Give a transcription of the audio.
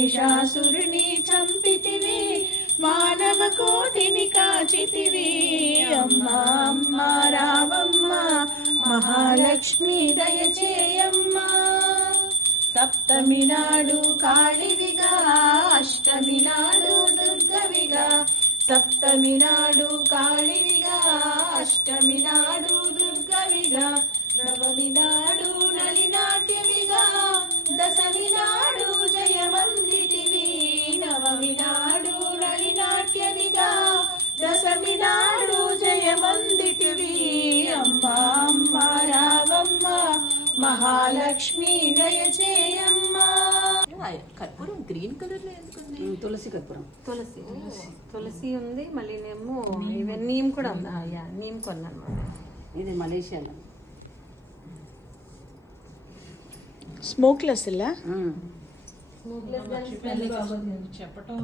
మహిషాసురుని చంపితివి, మానవ కోటిని కాచితివి. అమ్మా అమ్మా రావమ్మ, మహాలక్ష్మి దయచేయమ్మా. సప్తమి నాడు కాళివిగా, అష్టమి నాడు దుర్గవిగా. సప్తమి నాడు కాళివిగా, అష్టమి నాడు దుర్గవిగా. నవమి నాడు నలినాట్యవిగా, దశమి నాడు జయవందితివి. నవమి నాడు నలినాట్యవిగా, దశమి నాడు జయవందితివి. అమ్మా అమ్మా రావమ్మ, మహాలక్ష్మి దయచేయమ్మా. కర్పూరం గ్రీన్ కలర్ లో ఎందుకుంది? తులసి కర్పూరం. తులసి ఉంది, మళ్ళీ నేమో నీమ్ కూడా ఉందా? నీమ్ కొన్నాను. ఇది మలేషియాలో స్మోక్లెస్ ఇలా స్మోక్లెస్ చెప్పటం